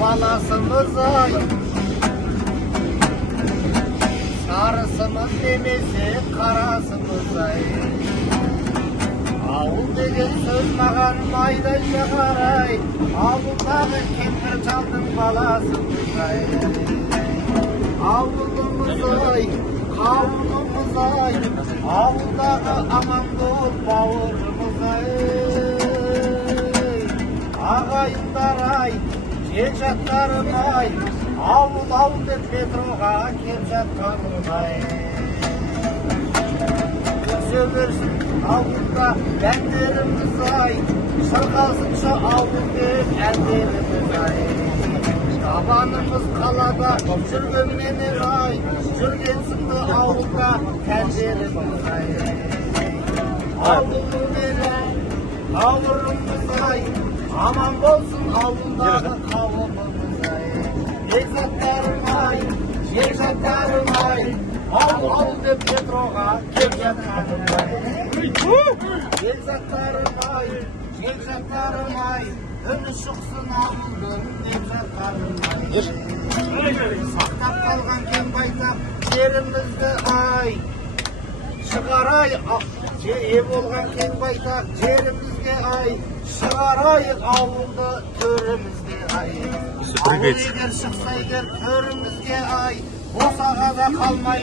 баласымыз ай, сарысымыз немесе қарасымыз ай. Ауыл деген сөз маған майдай жағарай, ауылдағы кемпір шалдың баласымыз ай. Ауылымыз ай, ауылымыз ай, ауылдағы аман бол бауырымыз ай. Ағайындар ай, жекжаттарым ай, ауыл деп метроға кеп жатқаным ай. Өсе берсін ауылда әндеріміз ай, шырқалсыншы ауыл деп әндеріміз ай. Табанымыз қалада жүргенменен ай, жүрген сынды ауылда кәндеріміз ай. Ауылым менен ауырымыз ай, аман болсын ауылдағы қауымымыз ай. Бекзаттарым ай, жекжаттарым ай, ауыл деп метроға кеп жатқаным ай. Бекзаттарым ай, жекжаттарым ай, үні шықсын ауылдың деп жатқаным ай. Сақтап қалған кен байтақ жерімізді ай, шығарай, болған кен байтақ жерімізге ай, шығарайық ауылды төрімізге ай. Ауыл егер шықса егер төрімізге ай, босағада қалмай